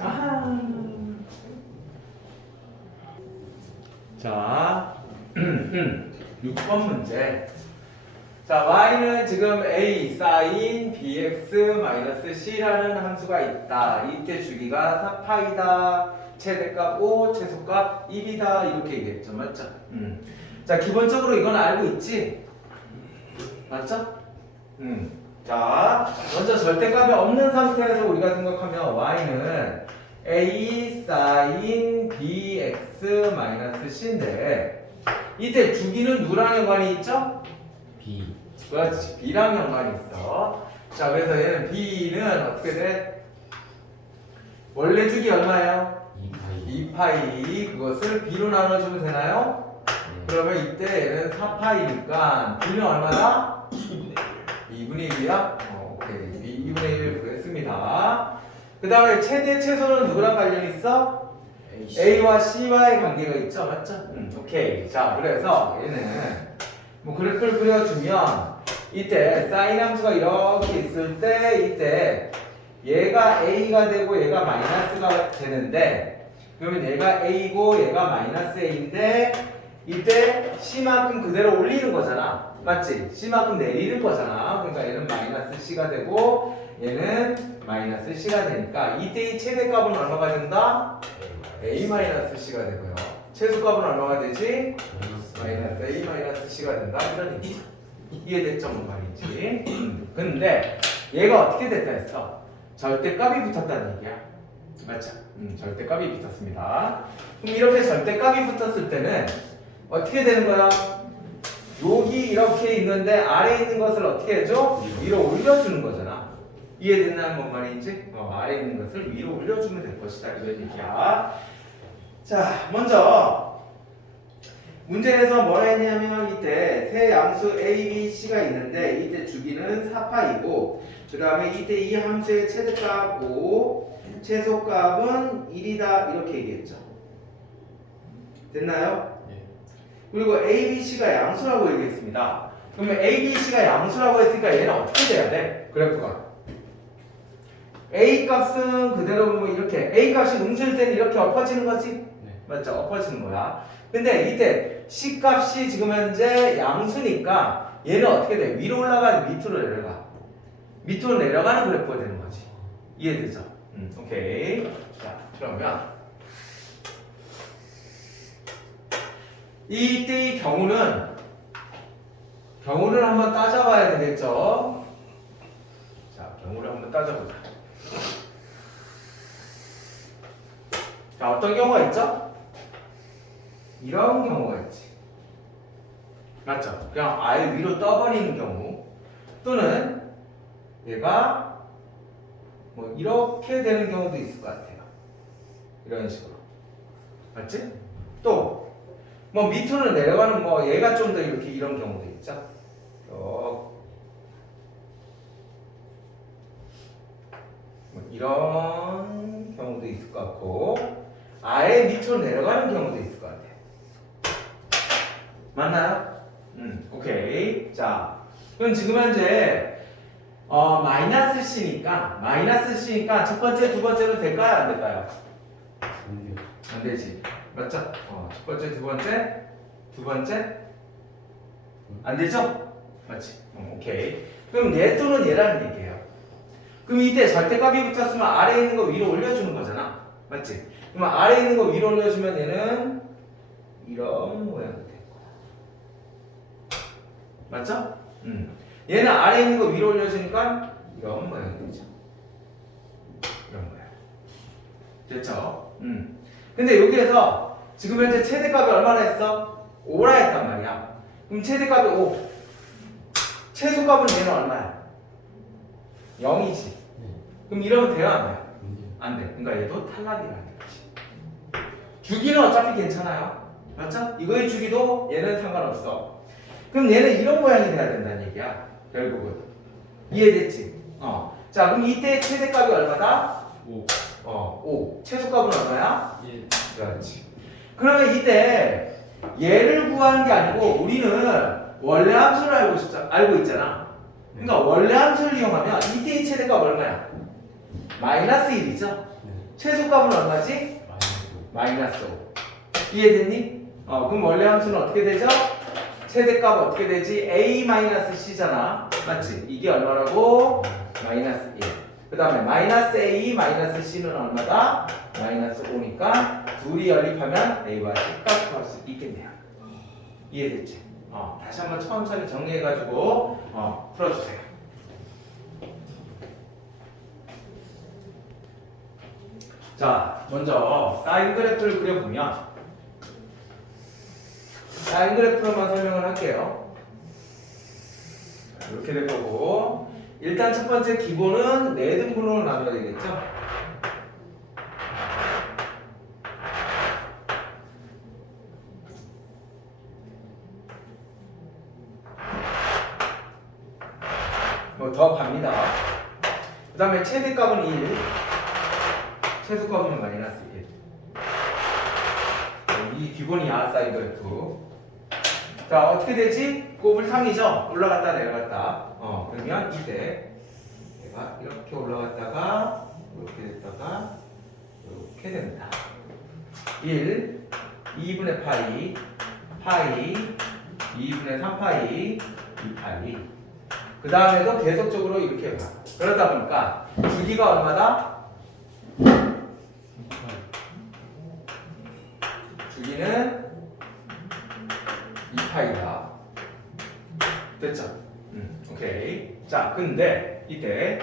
아하. 자, 6번 문제. 자, y는 지금 a sin bx-c라는 함수가 있다. 이때 주기가 4파이다. 최대값 5, 최소값 1이다. 이렇게 얘기했죠. 맞죠? 자, 기본적으로 이건 알고 있지? 맞죠? 자, 먼저 절대값이 없는 상태에서 우리가 생각하면 y는 a sin bx-c인데 이때 주기는 누구랑 연관이 있죠? B. 그렇지, b랑 연관이 있어. 자, 그래서 얘는 b는 어떻게 돼? 원래 주기 얼마예요? 2파이. 그것을 b로 나눠주면 되나요? 그러면 이때 얘는 4파이니까 b는 얼마다? 2분의 1이야? 오케이. 2분의 1 구했습니다. 그 다음에 최대 최소는 누구랑 관련이 있어? A와 C와의 관계가 있죠. 맞죠? 오케이. 자, 그래서 얘는 뭐 그래프를 그려주면 이때 사인 함수가 이렇게 있을 때 이때 얘가 A가 되고 얘가 마이너스가 되는데 그러면 얘가 A고 얘가 마이너스 A인데 이때 C만큼 그대로 올리는 거잖아. 맞지? C만큼 내리는 거잖아. 그러니까 얘는 마이너스 C가 되고 얘는 마이너스 C가 되니까 이때 이 최대값은 얼마가 된다? A-C가 되고요. 최소값은 얼마가 되지? 마이너스 A-C가 된다. 이런 얘기. 이해됐죠? 뭔 말인지. 근데 얘가 어떻게 됐다 했어? 절대값이 붙었다는 얘기야. 맞죠? 절대값이 붙었습니다. 그럼 이렇게 절대값이 붙었을 때는 어떻게 되는 거야? 여기 이렇게 있는데 아래에 있는 것을 어떻게 해줘? 위로 올려주는 거잖아. 이해됐나 뭔 말인지? 아래에 있는 것을 위로 올려주면 될 것이다. 이런 얘기야. 자, 먼저 문제에서 뭐라 했냐면 이때 세 양수 A, B, C가 있는데 이때 주기는 4파이고 그 다음에 이때 이 함수의 최대값 5, 최소값은 1이다 이렇게 얘기했죠. 됐나요? 그리고 A, B, C가 양수라고 얘기했습니다. 그러면 A, B, C가 양수라고 했으니까 얘는 어떻게 돼야 돼? 그래프가 A 값은 그대로 보면 이렇게 A 값이 음수일 때는 이렇게 엎어지는 거지? 맞죠? 엎어지는 거야. 근데 이때 C 값이 지금 현재 양수니까 얘는 어떻게 돼? 위로 올라가 밑으로 내려가. 밑으로 내려가는 그래프가 되는 거지. 이해되죠? 오케이. 자, 그러면 이때의 경우는 한번 따져봐야 되겠죠? 자, 경우를 한번 따져보자. 자, 어떤 경우가 있죠? 이런 경우가 있지. 맞죠? 그냥 아예 위로 떠버리는 경우 또는 얘가 뭐 이렇게 되는 경우도 있을 것 같아요. 이런 식으로. 맞지? 또 뭐 밑으로 내려가는 뭐 얘가 좀 더 이렇게 이런 경우도 있죠. 뭐 이런 경우도 있을 것 같고 아예 밑으로 내려가는 경우도 있을 것 같아요. 맞나요? 오케이. 자, 그럼 지금 현재 마이너스 C니까 첫 번째, 두 번째는 될까요? 안 될까요? 안 되지. 맞죠? 첫 번째, 두 번째 안 되죠? 맞지? 오케이. 그럼 얘 또는 얘라는 얘기예요. 그럼 이때 절대값이 붙었으면 아래에 있는 거 위로 올려주는 거잖아. 맞지? 그럼 아래에 있는 거 위로 올려주면 얘는 이런 모양이 될 거야. 맞죠? 얘는 아래에 있는 거 위로 올려주니까 이런 모양이 되죠. 이런 모양. 됐죠? 근데 여기에서 지금 현재 최대값이 얼마나 했어? 5라 했단 말이야. 그럼 최대값이 5. 최소값은 얘는 얼마야? 0이지. 그럼 이러면 돼요? 안 돼요? 안 돼. 그러니까 얘도 탈락이라는 거지. 주기는 어차피 괜찮아요. 맞죠? 이거의 주기도 얘는 상관없어. 그럼 얘는 이런 모양이 돼야 된다는 얘기야. 결국은. 이해됐지? 자, 그럼 이때 최대값이 얼마다? 5. 5. 최소값은 얼마야? 1. 그렇지. 그러면 이때 얘를 구하는 게 아니고 우리는 원래 함수를 알고 있잖아. 그러니까 원래 함수를 이용하면 이때의 최대값 얼마야? 마이너스 1이죠? 네. 최소값은 얼마지? 마이너스 5. 이해됐니? 그럼 원래 함수는 어떻게 되죠? 최대값 어떻게 되지? a-c잖아. 맞지? 이게 얼마라고? 마이너스 1. 그 다음에 마이너스 a, 마이너스 c는 얼마다? 마이너스 5니까 둘이 연립하면 a와 c값 구할 수 있겠네요. 이해됐지? 다시 한번 처음 차례 정리해가지고 풀어주세요. 자, 먼저 사인 그래프를 그려보면 사인 그래프로만 설명을 할게요. 이렇게 될 거고, 일단 첫 번째 기본은 네 등분으로 나눠야 되겠죠? 뭐 더 갑니다. 그 다음에 최대값은 1, 최소값은 마이너스 1. 이 기본이야, 사인 그래프. 자, 어떻게 되지? 꼬불탕이죠? 올라갔다 내려갔다. 그러면 이때 얘가 이렇게 올라갔다가 이렇게 됐다가 이렇게 됩니다. 1, 2분의 파이, 파이, 2분의 3파이, 2파이. 그 다음에도 계속적으로 이렇게 가. 그러다 보니까 주기가 얼마다? 주기는 2파이다. 됐죠? 오케이. 자, 근데 이때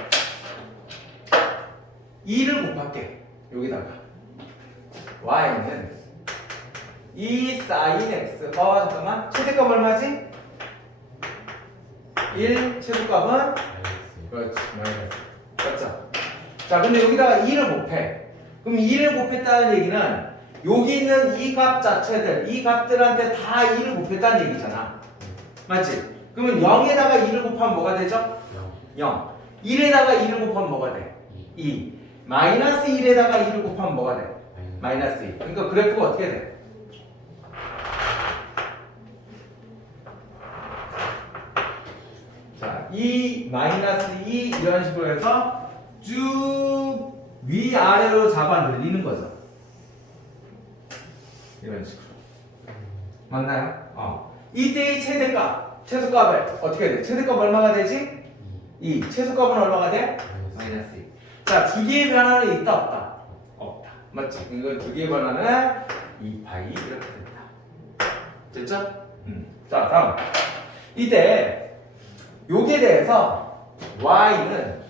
2를 곱할게. 여기다가 y는 2 sin x. 잠깐만. 최대값 얼마지? 1. 최소값은? 그렇지. 마이너스. 맞죠? 자, 근데 여기다가 2를 곱해. 그럼 2를 곱했다는 얘기는 여기 있는 이 값 자체들, 이 값들한테 다 2를 곱했다는 얘기잖아. 맞지? 그러면 0에다가 2를 곱하면 뭐가 되죠? 0. 1에다가 2를 곱하면 뭐가 돼? 2. 마이너스 1에다가 2를 곱하면 뭐가 돼? 마이너스 2. 그러니까 그래프가 어떻게 돼? 자, 2, 마이너스 2 이런 식으로 해서 쭉 위아래로 잡아 늘리는 거죠. 이런 식으로. 맞나요? 이때의 최대값, 최소값을 어떻게 돼? 최대값 얼마가 되지? 2. 최소값은 얼마가 돼? 마이너스 2. 자, 주기의 변화는 있다 없다? 없다. 맞지? 이거 주기의 변화는 2파이 이렇게 된다. 됐죠? 자, 다음. 이때 요게 대해서 y는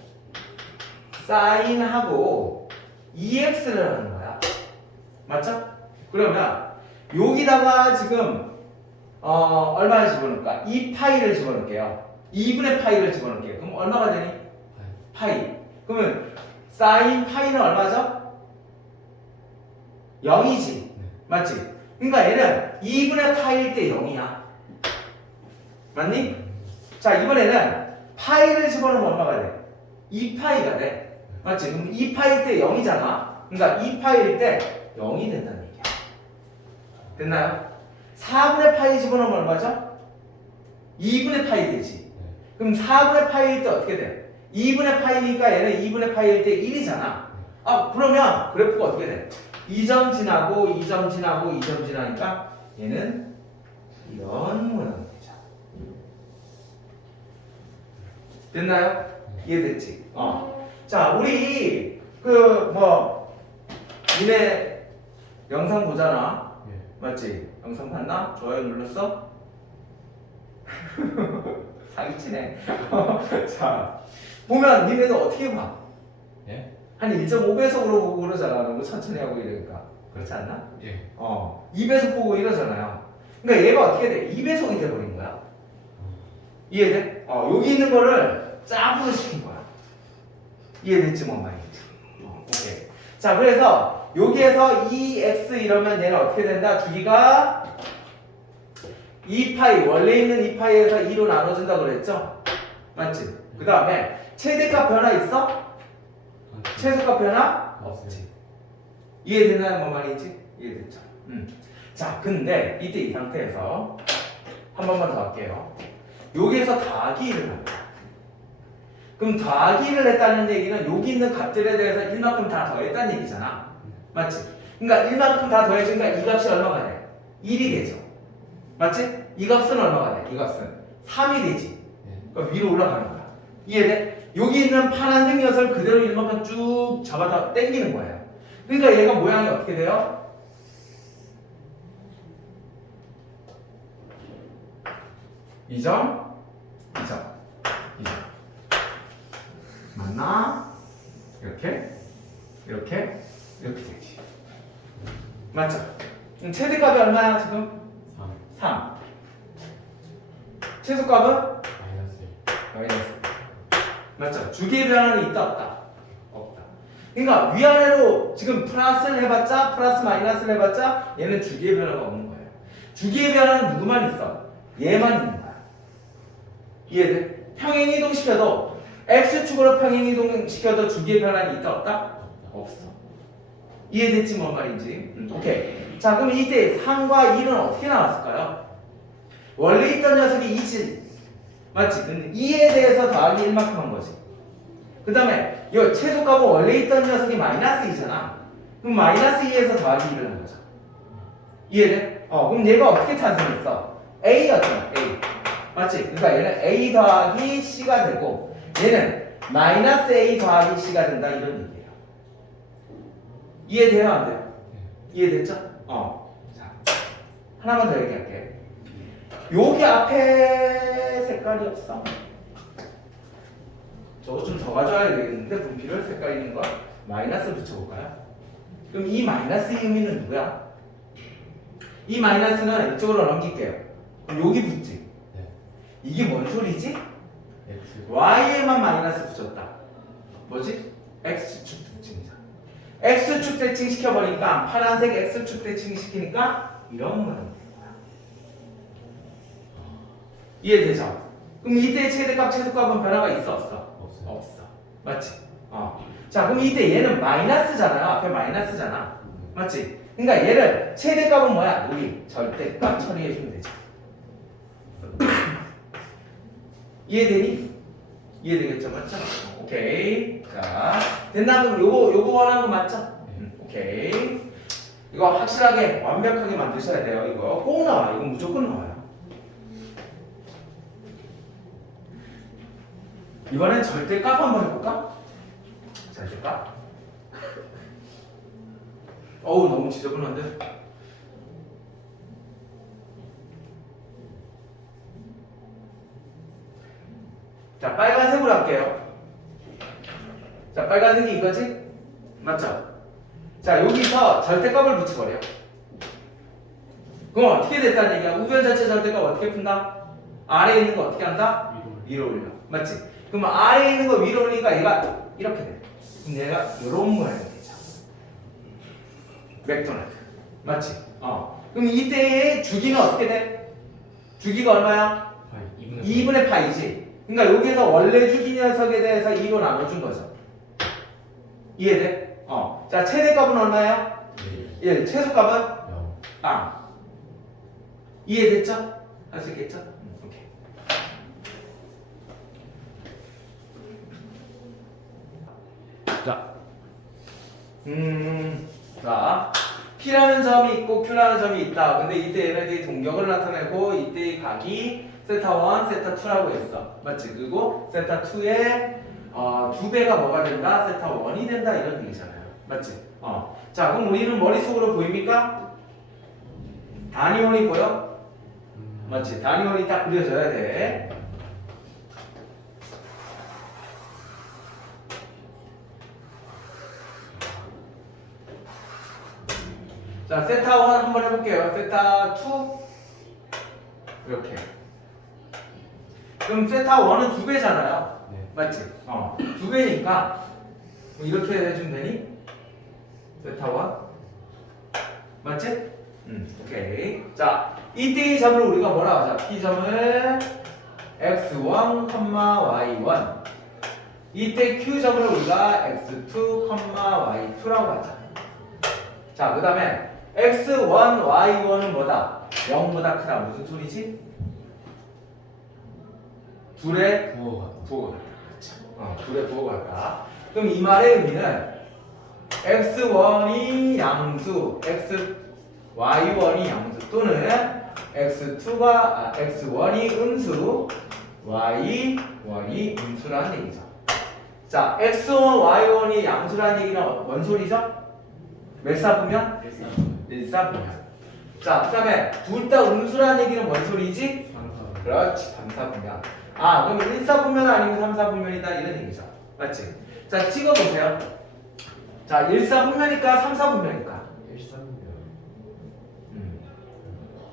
사인하고 2x를 하는 거야. 맞죠? 그러면 여기다가 지금 얼마를 집어넣을까? 2파이를 집어넣을게요. 2분의 파이를 집어넣을게요. 그럼 얼마가 되니? 파이. 그러면 사인 파이는 얼마죠? 0이지. 맞지? 그러니까 얘는 2분의 파이일 때 0이야. 맞니? 자, 이번에는 파이를 집어넣으면 얼마가 돼? 2파이가 돼. 맞지? 그럼 2파이일 때 0이잖아. 그러니까 2파이일 때 0이 된다는 얘기야. 됐나요? 4분의 파이 집어넣으면 얼마죠? 2분의 파이 되지. 그럼 4분의 파이일 때 어떻게 돼? 2분의 파이니까 얘는 2분의 파이일 때 1이잖아. 그러면 그래프가 어떻게 돼? 2점 지나고 2점 지나고 2점 지나니까 얘는 이런 모양이 되죠. 됐나요? 이해됐지? 자, 우리 니네 영상 보잖아. 맞지? 영상 봤나? 좋아요 눌렀어? 사기치네. 자, 보면 니네도 어떻게 봐? 예? 한 1.5배속으로 보고 그러잖아. 너무 천천히 하고 이러니까. 그렇지 않나? 예. 2배속 보고 이러잖아요. 그러니까 얘가 어떻게 돼? 2배속이 돼버린 거야. 이해돼? 여기 있는 거를 짬으로 시킨 거야. 이해됐지, 뭔 말인지? 오케이. 자, 그래서 여기에서 2x 이러면 얘는 어떻게 된다? 주기가 2파이, 원래 있는 2파이에서 2로 나눠준다 그랬죠? 맞지? 그 다음에 최대값 변화 있어? 최소값 변화? 없지. 이해되나요? 뭔 말인지? 이해됐죠? 자, 근데 이때 이 상태에서 한 번만 더 할게요. 여기에서 더하기 1을 합니다. 그럼 더하기를 했다는 얘기는 여기 있는 값들에 대해서 1만큼 다 더했다는 얘기잖아. 맞지? 그러니까 1만큼 다 더해주니까 이 값이 얼마가 돼? 1이 되죠. 맞지? 이 값은 얼마가 돼? 이 값은 3이 되지. 그러니까 위로 올라가는 거야. 이해돼? 여기 있는 파란색 녀석을 그대로 1만큼 쭉 잡아다 당기는 거예요. 그러니까 얘가 모양이 어떻게 돼요? 이 점, 이 점, 이 점. 맞나? 이렇게, 이렇게, 이렇게 되지. 맞죠? 최대값이 얼마야 지금? 3. 최소값은? 마이너스. 맞죠? 주기의 변화는 있다 없다? 없다. 그러니까 위아래로 지금 플러스를 해봤자 플러스 마이너스를 해봤자 얘는 주기의 변화가 없는 거예요. 주기의 변화는 누구만 있어? 얘만 있는 거야. 이해돼? 평행이동 시켜도 x축으로 평행이동 시켜도 주기의 변화는 있다 없다? 없어. 이해됐지 뭔 말인지? 오케이. 자 그럼 이때 3과 1은 어떻게 나왔을까요? 원래 있던 녀석이 2지. 맞지? 근데 2에 대해서 더하기 1만큼 한 거지. 그 다음에 이 최소값은 원래 있던 녀석이 마이너스 2잖아. 그럼 마이너스 2에서 더하기 1을 한 거죠. 이해돼? 그럼 얘가 어떻게 탄생했어? A였잖아. A. 맞지? 그러니까 얘는 A 더하기 C가 되고 얘는 마이너스 A 더하기 C가 된다 이런 얘기예요. 이해돼요? 안 돼요? 이해됐죠? 자, 하나만 더 얘기할게. 여기 앞에 색깔이 없어. 저거 좀 더 가져와야 되겠는데 분필을 색깔 있는 거 마이너스 붙여볼까요? 그럼 이 마이너스의 의미는 누구야? 이 마이너스는 이쪽으로 넘길게요. 그럼 여기 붙지? 네. 이게 뭔 소리지? Y에만 마이너스 붙였다. 뭐지? X축 대칭이잖아. X축 대칭 시켜버리니까 파란색 X축 대칭 시키니까 이런 모양이 된 거야. 이해되죠? 그럼 이때의 최대값, 최소값은 변화가 있어 없어? 없어. 맞지? 자 그럼 이때 얘는 마이너스잖아요. 앞에 마이너스잖아. 맞지? 그러니까 얘를 최대값은 뭐야? 우리 절대값 처리해주면 되죠. 이해되니? 이해되겠죠? 맞죠? 오케이. 자 됐나? 그럼 요거 원하는 거 맞죠? 오케이. 이거 확실하게 완벽하게 만드셔야 돼요. 이거 꼭 나와. 이거 무조건 나와요. 이번엔 절대값 한번 해볼까? 절대값? 어우 너무 지저분한데? 자 빨간색으로 할게요. 자 빨간색이 이거지? 맞죠? 자 여기서 절대값을 붙여버려. 그럼 어떻게 됐다는 얘기야? 우변 자체 절대값 어떻게 푼다? 아래에 있는 거 어떻게 한다? 위로 올려. 맞지? 그럼 아래에 있는 거 위로 올리니까 얘가 이렇게 돼. 그럼 얘가 이런 모양이 되죠. 맥도날드. 맞지? 그럼 이때의 주기는 어떻게 돼? 주기가 얼마야? 2분의 파이지. 그러니까 여기서 원래 주기 녀석에 대해서 2로 나눠준 거죠. 이해돼? 자 최대값은 얼마야? 1. 최소값은? 0. 이해됐죠? 할 수 있겠죠? 오케이. 자, P라는 점이 있고 Q라는 점이 있다. 근데 이때 얘네들이 동격을 나타내고 이때의 각이 세타 1, 세타 2라고 했어. 맞지? 그리고 세타 2의 2배가 뭐가 된다? 세타 1이 된다. 이런 얘기잖아요. 맞지? 자, 그럼 우리는 머릿속으로 보입니까? 단위원이 보여? 맞지? 단위원이 딱 그려져야 돼. 자, 세타 1 한번 해볼게요. 세타 2 이렇게. 그럼 세타 1은 2배잖아요. 네. 맞지? 2배니까 이렇게 해주면 되니? 세타 1 맞지? 오케이. 자, 이때의 점을 우리가 뭐라 하자? P점을 x1, y1 이때 Q점을 우리가 x2, y2라고 하자. 자, 그 다음에 x1, y1은 뭐다? 0보다 크다. 무슨 소리지? 둘의 부호가 같다. 그렇죠. 둘에 부호가 갈까? 그럼 이 말의 의미는 x1이 양수, y1이 양수 또는 x1이 음수, y1이 음수라는 얘기죠. 자, x1, y1이 양수라는 얘기는 뭔 소리죠? 몇 사분면? 1사분면. 자, 그 다음에 둘 다 음수라는 얘기는 뭔 소리지? 그렇지, 3사분면. 아, 그럼 1사분면 아니면 3사분면이다 이런 얘기죠. 맞지? 자, 찍어보세요. 자, 1사분면이니까 3사분면이니까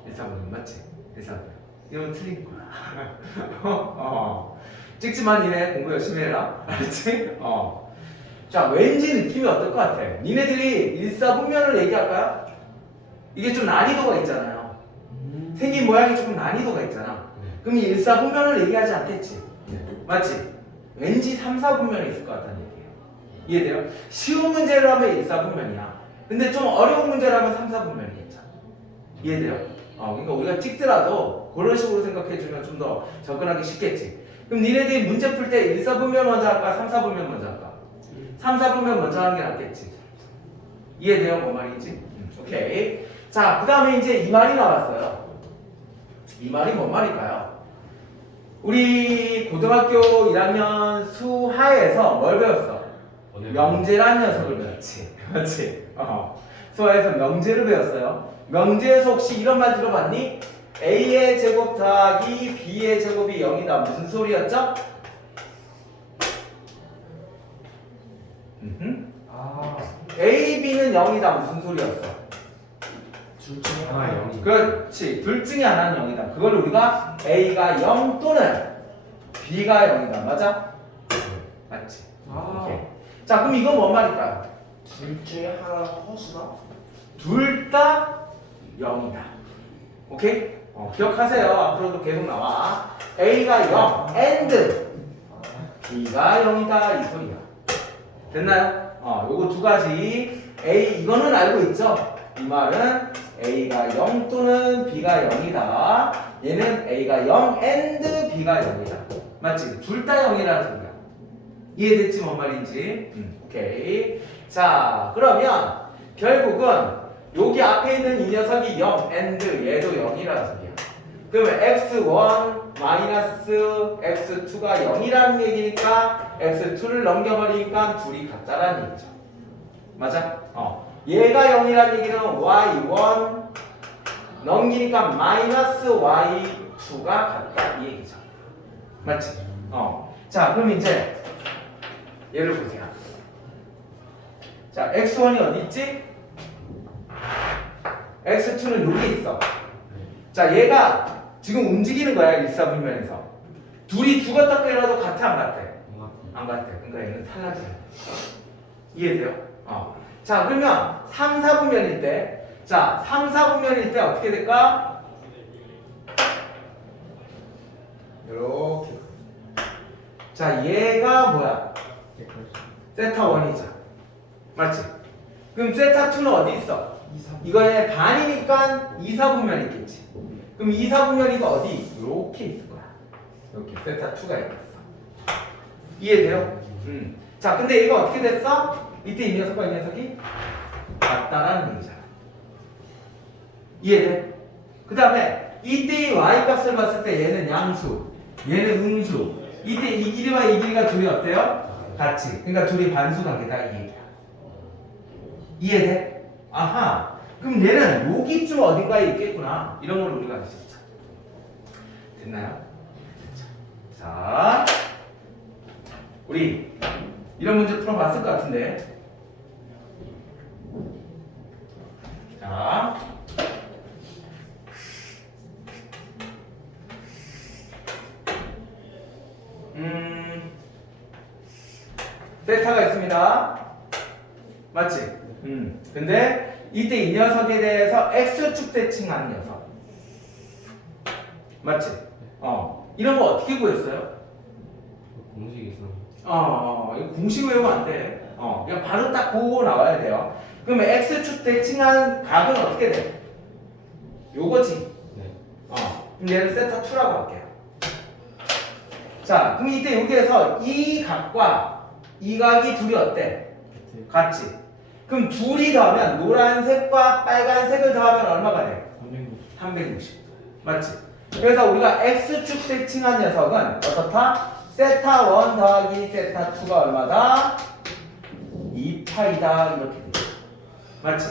1사분면 맞지? 1사분면. 이러면 틀린 거야. 찍지만 니네 공부 열심히 해라. 알았지? 자, 왠지 느낌이 어떨 것 같아? 니네들이 1사분면을 얘기할까요? 이게 좀 난이도가 있잖아요. 생긴 모양이 조금 난이도가 있잖아. 그럼 이 1사분면을 얘기하지 않겠지? 맞지? 왠지 3사분면이 있을 것 같다는 얘기예요. 이해돼요? 쉬운 문제를 하면 1사분면이야. 근데 좀 어려운 문제라면 3사분면이겠죠. 이해돼요? 그러니까 우리가 찍더라도 그런 식으로 생각해주면 좀 더 접근하기 쉽겠지. 그럼 니네들이 문제 풀 때 1사분면 먼저 할까? 3사분면 먼저 할까? 3사분면 먼저 하는 게 낫겠지. 이해돼요? 뭔 말인지? 오케이. 자, 그 다음에 이제 이 말이 나왔어요. 이 말이 뭔 말일까요? 우리 고등학교 1학년 수하에서 뭘 배웠어? 명제라는 녀석을 배웠지. 맞지? 수하에서 명제를 배웠어요. 명제에서 혹시 이런 말 들어봤니? A의 제곱 더하기 B의 제곱이 0이다. 무슨 소리였죠? A, B는 0이다. 무슨 소리였어? 둘 중에 하나 0이. 그렇지. 둘 중에 하나는 0이다. 그걸 우리가 A가 0 또는 B가 0이다. 맞아? 맞지? 오케이. 자, 그럼 이건 뭔 말일까요? 둘 중에 하나 허수다? 둘 다 0이다. 오케이? 기억하세요. 앞으로도 계속 나와. A가 0 and B가 0이다. 이 소리야. 됐나요? 요거 두 가지. A, 이거는 알고 있죠? 이 말은 A가 0 또는 B가 0이다. 얘는 A가 0 and B가 0이다. 맞지? 둘 다 0이라는 소리야. 이해됐지? 뭔 말인지? 오케이. 자, 그러면 결국은 여기 앞에 있는 이 녀석이 0 and 얘도 0이라는 소리야. 그러면 x1 마이너스 x2가 0이라는 얘기니까 x2를 넘겨버리니까 둘이 같다라는 얘기죠. 맞아? 얘가 0이라는 얘기는 y1 넘기니까 마이너스 y2가 같다 이 얘기죠. 맞지? 자, 그럼 이제 얘를 보세요. 자, x1이 어디 있지? x2는 여기 있어. 자, 얘가 지금 움직이는 거야, 일사분면에서. 둘이 죽었다 깨어나도 같아, 안 같아? 안 같아. 그러니까 얘는 탈락이야. 이해돼요? 자, 그러면 3, 4분면일 때, 자, 3, 4분면일 때 어떻게 될까? 이렇게. 자, 얘가 뭐야? 세타 1이죠. 맞지? 그럼 세타 2는 어디 있어? 이거의 반이니까 2, 4분면이 있겠지. 그럼 2, 4분면이가 어디? 이렇게 있을 거야. 이렇게 세타 2가 있겠어. 이해돼요? 자, 근데 얘가 어떻게 됐어? 이때 이 녀석과 이 녀석이 같다라는 얘기잖아. 이해돼? 그 다음에 이때 이 y 값을 봤을 때 얘는 양수, 얘는 음수. 이때 이 길이와 이 길이가 둘이 어때요? 같이. 그러니까 둘이 반수관계다 이 얘기야. 이해돼? 아하. 그럼 얘는 여기쯤 어딘가에 있겠구나. 이런 걸 우리가 알 수 있죠. 됐나요? 자, 우리 이런 문제 풀어봤을 것 같은데. 자, 세타가 있습니다. 맞지? 근데 이때 이 녀석에 대해서 x축 대칭하는 녀석. 맞지? 이런 거 어떻게 구했어요? 공식이 있어. 이거 공식 외우면 안 돼. 그냥 바로 딱 보고 나와야 돼요. 그러면 x축 대칭한 각은 어떻게 돼? 요거지. 네. 그럼 얘를 세타 2라고 할게요. 자, 그럼 이때 여기에서 이 각과 이 각이 둘이 어때? 같지? 그럼 둘이 더하면 노란색과 빨간색을 더하면 얼마가 돼? 360. 맞지? 그래서 우리가 X축 대칭한 녀석은 어떻다? 세타 1 더하기 세타 2가 얼마다? 2파이다 이렇게 돼. 맞지?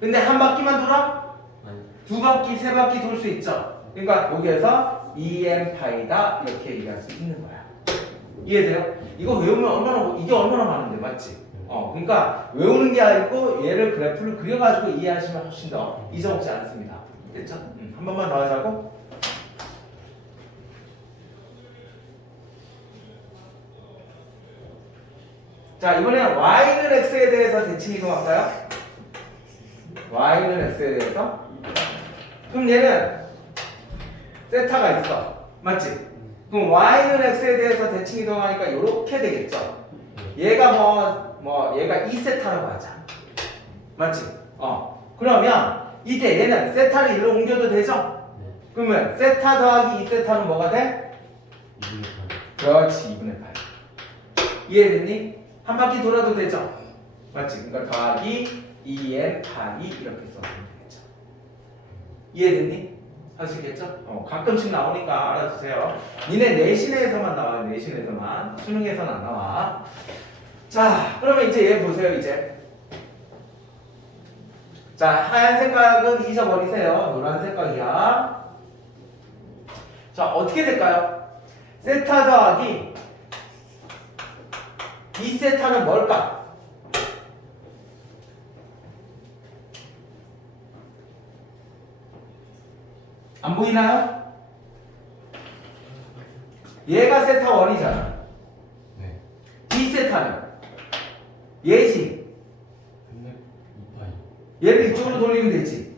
근데 한 바퀴만 돌아? 두 바퀴, 세 바퀴 돌 수 있죠? 그러니까 여기에서 2n파이다 이렇게 얘기할 수 있는 거야. 이해돼요? 이거 외우면 얼마나, 이게 얼마나 많은데, 맞지? 그러니까 외우는 게 아니고 얘를 그래프를 그려가지고 이해하시면 훨씬 더 잊어먹지 않습니다. 됐죠? 한 번만 더 하자고. 자, 이번에는 y는 x에 대해서 대칭 이동할까요? y는 x에 대해서. 그럼 얘는 세타가 있어. 맞지? 그럼 y는 x에 대해서 대칭 이동하니까 이렇게 되겠죠? 얘가 얘가 2세타라고 하자. 맞지? 그러면 이때 얘는 세타를 일로 옮겨도 되죠? 그러면 세타 더하기 2세타는 뭐가 돼? 2분의 8. 그렇지, 2분의 8. 이해됐니? 한 바퀴 돌아도 되죠? 맞지? 그러니까 더하기 2n 파이 이렇게 써주면 되겠죠. 이해됐니? 할 수 있겠죠? 가끔씩 나오니까 알아주세요. 니네 내신에서만 나와요. 내신에서만. 수능에서는 안 나와. 자, 그러면 이제 얘 보세요. 이제 자, 하얀 색깔은 잊어버리세요. 노란 색깔이야. 자, 어떻게 될까요? 세타 더하기 2세타는 뭘까? 안 보이나요? 얘가 세타 1이잖아. 네. 2세타는 얘지. 근데 2파이. 얘를 이쪽으로 돌리면 되지.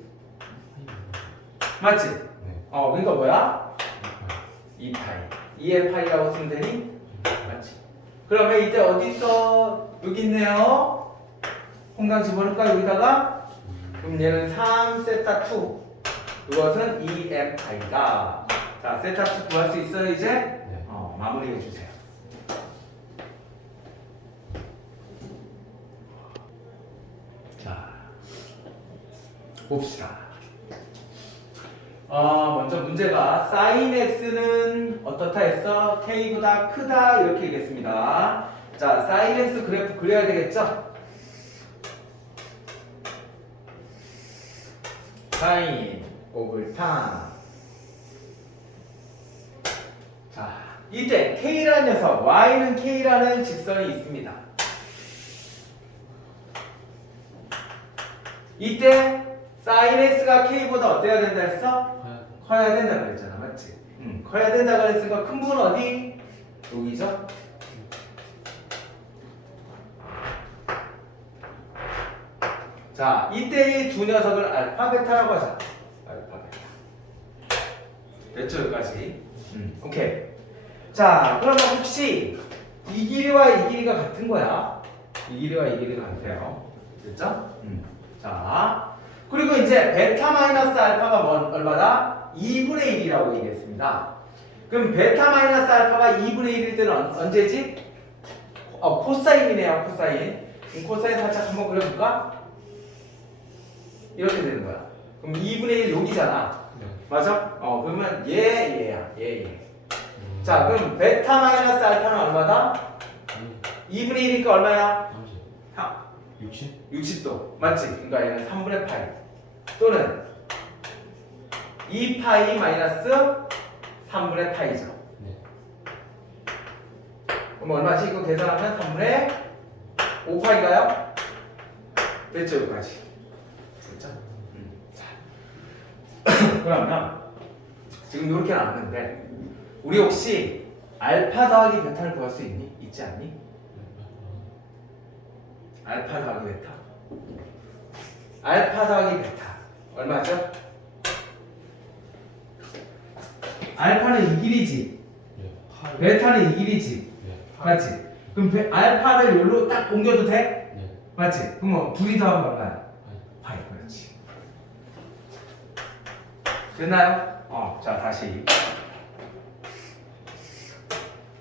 맞지? 네. 그러니까 뭐야? 2파이. 2파이. 2의 파이라고 쓰면 되니? 맞지? 그러면 이때 어디 있어? 여기 있네요. 홍당 집어넣을까 여기다가? 그럼 얘는 3세타 2. 그것은 2m 파이다. 자, 세타 2 구할 수 있어요 이제? 네. 마무리해 주세요. 자, 봅시다. 먼저 문제가 sin x는 어떻다 했어? k보다 크다 이렇게 얘기했습니다. 자, sin x 그래프 그려야 되겠죠? sin over time. 자, 이때 k라는 녀석, y는 k라는 직선이 있습니다. 이때 sin x가 k보다 어때야 된다 했어? 커야 된다 그랬잖아, 맞지? 커야 된다 그랬으니까 큰 부분 어디? 여기죠? 자, 이때 이 두 녀석을 알파 베타라고 하자. 알파 베타. 됐죠, 여기까지? 오케이. 자, 그러면 혹시 이 길이와 이 길이가 같은 거야? 이 길이와 이 길이가 같아요. 됐죠? 자, 그리고 이제 베타 마이너스 알파가 얼마다? 2분의 1이라고 얘기했습니다. 그럼 베타 마이너스 알파가 2분의 1일 때는 언제지? 코사인이네요, 코사인. 그럼 코사인 살짝 한번 그려볼까? 이렇게 되는 거야. 그럼 2분의 1 여기잖아. 네. 맞아? 그러면 얘야, 얘. 자, 그럼 베타 마이너스 알파는 얼마다? 2분의 1이니까 얼마야? 60? 60도. 맞지? 그러니까 얘는 3분의 8. 또는 2파이 마이너스 3분의 파이죠. 네. 그럼 얼마지? 이거 계산하면 3분의 5파이가요? 됐죠, 여기까지. 됐죠? 자. 그러면 지금 이렇게 나왔는데 우리 혹시 알파 더하기 베타를 구할 수 있니? 있지 않니? 알파 더하기 베타. 알파 더하기 베타. 얼마죠? 알파는 이 길이지. 네. 베타는 이 길이지. 네. 맞지? 그럼 알파를 여기로 딱 옮겨도 돼? 네. 맞지? 그럼 뭐 둘이 더하면 얼마야? 파이. 그렇지. 됐나요? 자, 다시.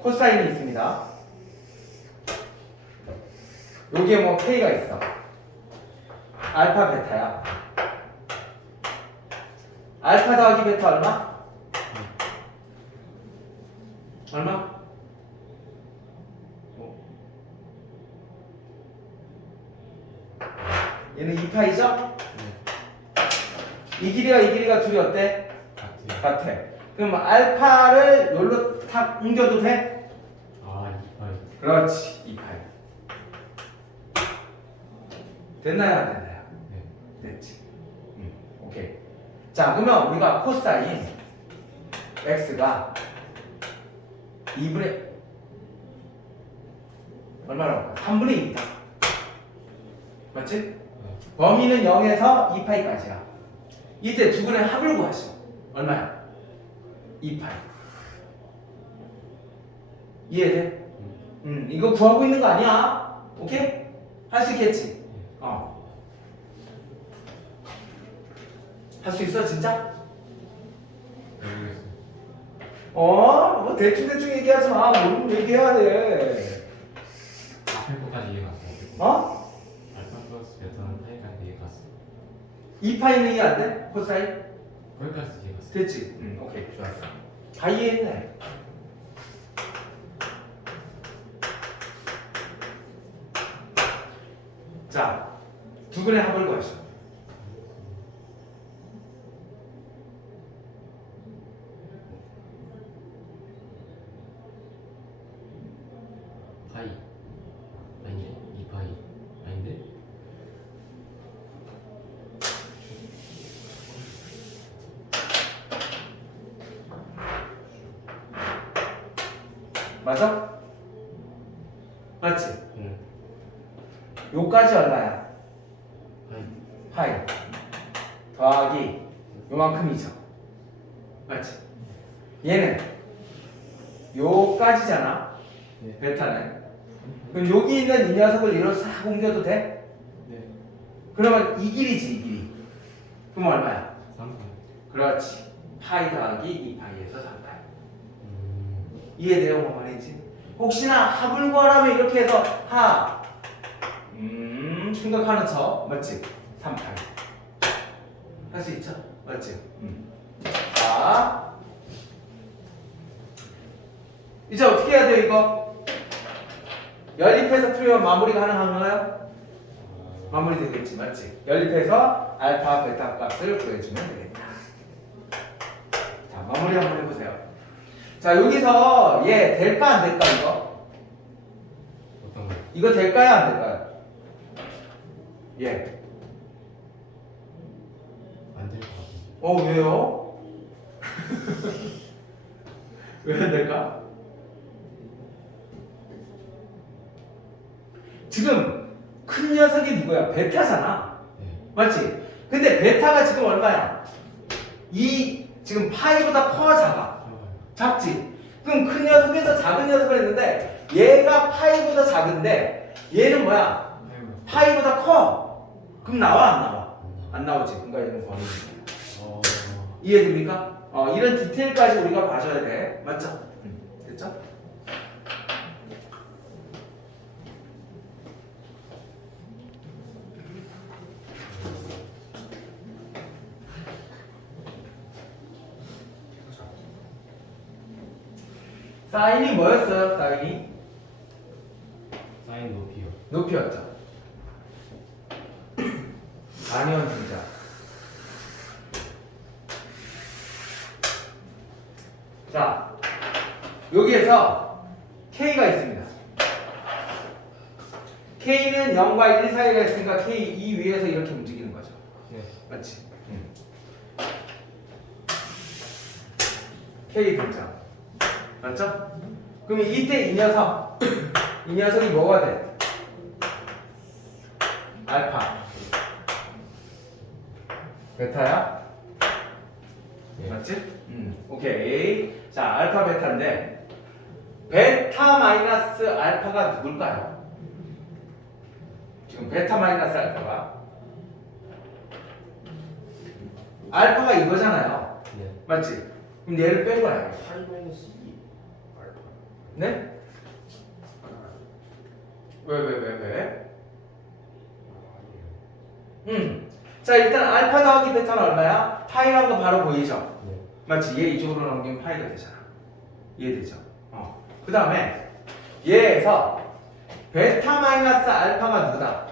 코사인이 있습니다. 여기에 뭐 K가 있어. 알파 베타야. 알파 더하기 베타 얼마? 얼마? 얘는 2파이죠? 이 길이가 이 길이가 둘이 어때? 같아. 그럼 알파를 여기로 탁 옮겨도 돼? 아, 2파이. 그렇지. 2파이. 됐나요? 안 됐나요? 네. 됐지. 오케이. 자, 그러면 우리가 코사인 x가 2분의 얼마라고? 3분의 2다. 맞지? 범위는 0에서 2파이까지야. 이때 두 분의 합을 구하시오. 얼마야? 2파이. 이해돼? 이거 구하고 있는 거 아니야? 오케이? 할 수 있겠지? 할 수 있어 진짜? 모르겠어요. 뭐 대충 얘기하지 마. 모르면 얘기해야 돼. 앞에 거까지 이해 갔어요. 어? 알파 플러스 베타는 파이까지 이해 갔어. 2파이는 이해 안 돼? 코사인? 거기까지 이해 갔어. 됐지? 오케이 좋았어. 다 이해했네. 자, 두 분의 합을 구하시오. 파이. 아닌데? 2파이. 아닌데? 맞아? 맞지? 응. 요까지 얼마야? 파이. 파이 더하기 요만큼이죠. 맞지? 얘는 요까지잖아. 네. 베타는. 그럼 여기 있는 이 녀석을 이리로 싹 옮겨도 돼? 네. 그러면 이 길이지, 이 길이. 그럼 얼마야? 3파이. 그렇지. 파이 더하기 2파이에서 3파이. 이해돼요, 뭔 말인지? 혹시나 합을 구하라면 이렇게 해서 합. 생각하는 척. 맞지? 3파이. 할 수 있죠? 맞지? 자. 이제 어떻게 해야 돼요, 이거? 연립해서 풀면 마무리가 가능한가요? 마무리 되겠지, 맞지? 연립해서 알파, 베타 값을 구해주면 되겠다. 자, 마무리 한번 해보세요. 자, 여기서 얘 될까 안 될까, 이거? 어떤 거? 이거 될까요, 안 될까요? 예. 안 될 것 같은데. 왜요? 왜 안 될까? 지금 큰 녀석이 누구야? 베타잖아. 네. 맞지? 근데 베타가 지금 얼마야? 이 지금 파이보다 커 작아? 3파이. 작지? 그럼 큰 녀석에서 작은 녀석을 했는데 얘가 파이보다 작은데 얘는 뭐야? 파이보다. 파이보다 커. 그럼 나와 안 나와? 안 나오지. 그러니까 얘는 범위입니다. 이해됩니까? 이런 디테일까지 우리가 봐줘야 돼. 맞죠? 됐죠? 사인이 뭐였어요? 사인이? 사인 높이요. 높이였죠. 아니면 진짜. 자, 여기에서 K가 있습니다. K는 0과 1 사이가 있으니까 K 이 위에서 이렇게 움직이는 거죠. 네. 맞지? K 등장. 맞죠? 그럼 이때 이 녀석이 뭐가 돼? 알파. 베타야? 네. 맞지? 오케이. 자, 알파 베타인데 베타 마이너스 알파가 누굴까요? 지금 베타 마이너스 알파가 이거잖아요. 네. 맞지? 그럼 얘를 뺀 거야. 8 마이너스 2 알파. 네? 왜? 자 일단 알파 더하기 베타는 얼마야? 파이라는 거 바로 보이죠? 네. 맞지? 얘 이쪽으로 넘기면 파이가 되잖아. 이해되죠? 그 다음에 얘에서 베타 마이너스 알파가 누구다?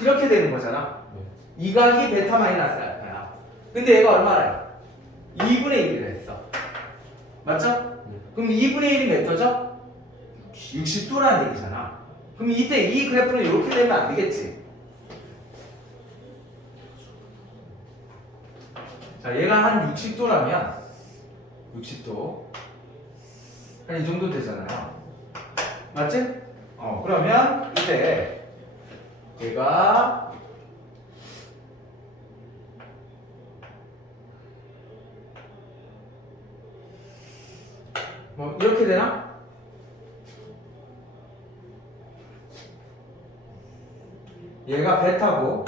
이렇게 되는 거잖아. 네. 이 각이 베타 마이너스 알파야. 근데 얘가 얼마나? 2분의 1을 했어. 맞죠? 네. 그럼 2분의 1이 몇 도죠? 60도라는 얘기잖아. 그럼 이때 이 그래프는 이렇게 되면 안 되겠지. 자, 얘가 한 60도라면 60도 한 이 정도 되잖아요. 맞지? 그러면 이때 얘가 뭐 이렇게 되나? 얘가 베타고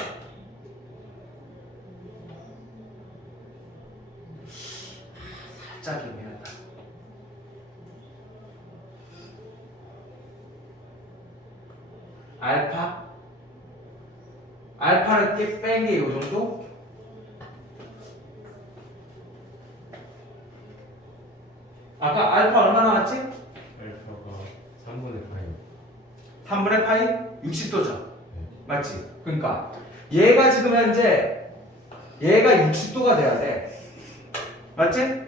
살짝 애매하다. 알파를 뺀 게 이 정도? 아까 알파 얼마 나왔지? 알파가 3분의 파이. 3분의 파이 60도죠. 네. 맞지? 그러니까 얘가 지금 현재 얘가 60도가 돼야 돼. 맞지?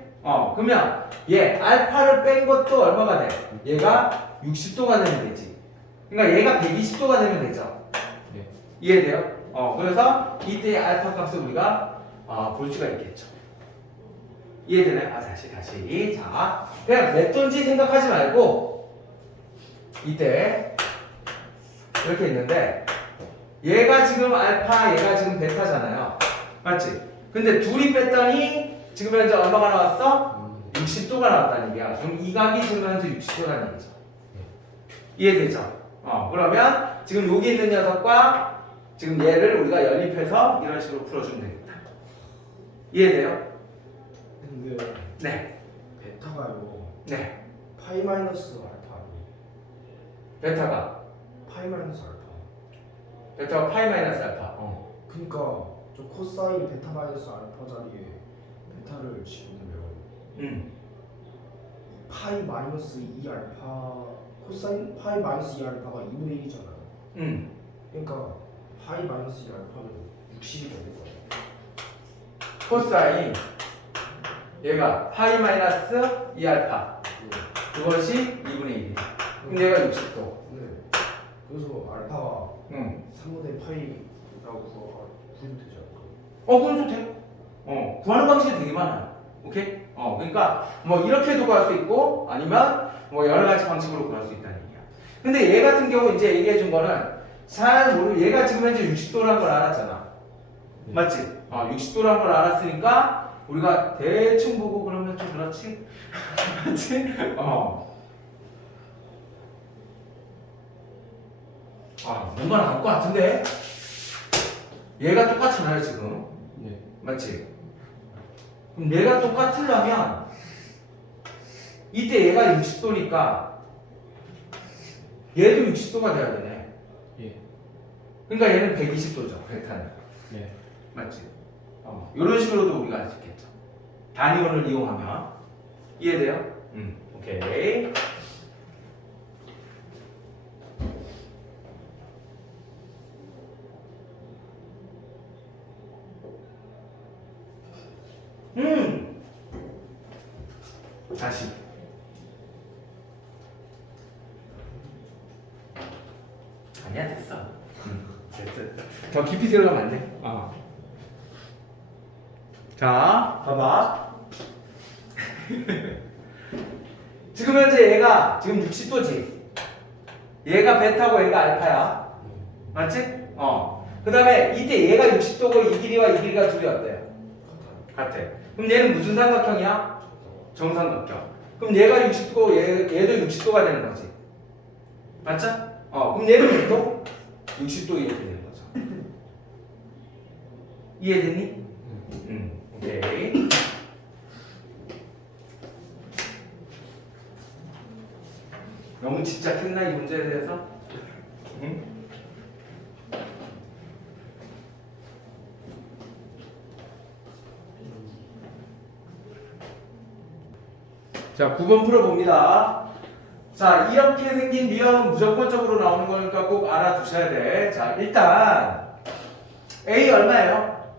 그러면 얘 알파를 뺀 것도 얼마가 돼? 얘가 60도가 되면 되지. 그러니까 얘가 120도가 되면 되죠. 네. 이해돼요? 그래서 이때의 알파 값을 우리가 볼 수가 있겠죠. 이해되나요? 다시. 자, 그냥 몇 돈지 생각하지 말고 이때 이렇게 있는데 얘가 지금 알파, 얘가 지금 베타잖아요. 맞지? 근데 둘이 뺐더니 지금 현재 얼마가 나왔어? 60도가 나왔다는 얘기야. 그럼 이 각이 지금 현재 60도라는 얘기죠. 이해되죠? 그러면 지금 여기 있는 녀석과 지금 얘를 우리가 연립해서 이런 식으로 풀어주면 되겠다. 이해돼요? 근데 네. 베타가요. 네. 파이 마이너스 알파. 베타가 파이 마이너스 알파. 베타가 파이 마이너스 알파. 그러니까 저 코사인 베타 마이너스 알파 자리에 베타를 집어넣으면 파이 마이너스 2 알파 코사인 파이 마이너스 2 알파가 2분의 1이잖아요. 그러니까 파이 마이너스 2 알파는 60이 되는 거예요. 코사인 얘가 파이 마이너스 2 알파 그것이 2분의 1이야. 그럼 얘가 60도. 네. 그래서 알파가 응. 3분의 파이라고 구해도 되지 않을까? 그래도 돼. 구하는 방식이 되게 많아요. 오케이? 그러니까 뭐 이렇게도 구할 수 있고 아니면 뭐 여러 가지 방식으로 구할 수 있다는 얘기야. 근데 얘 같은 경우 이제 얘기해 준 거는 잘 모르고 얘가 지금 현재 60도라는 걸 알았잖아. 네. 맞지? 60도라는 걸 알았으니까 우리가 대충 보고 그러면 좀 그렇지? 맞지? 뭔가 나올 것 같은데? 얘가 똑같잖아요 지금. 네. 맞지? 그럼 얘가 똑같으려면 이때 얘가 60도니까 얘도 60도가 돼야 되네. 예. 그러니까 얘는 120도죠 베타는. 네. 맞지? 이런 식으로도 우리가 할 수 있겠죠. 단위원을 이용하면. 이해돼요? 오케이. 다시. 아니야 됐어. 됐어. 더 깊이 들어가면 안 돼. 자, 봐봐. 지금 현재 얘가 지금 60도지. 얘가 베타고 얘가 알파야. 맞지? 그 다음에 이때 얘가 60도고 이 길이와 이 길이가 둘이 어때요? 같아. 그럼 얘는 무슨 삼각형이야? 정삼각형. 그럼 얘가 60도고 얘도 60도가 되는 거지. 맞죠? 그럼 얘는 몇 도? 60도 이렇게 되는 거죠. 이해됐니? 오케이. 집착했나 이 문제에 대해서? 응? 자, 9번 풀어봅니다. 자, 이렇게 생긴 미형은 무조건적으로 나오는 거니까 꼭 알아두셔야 돼. 자, 일단 A 얼마예요?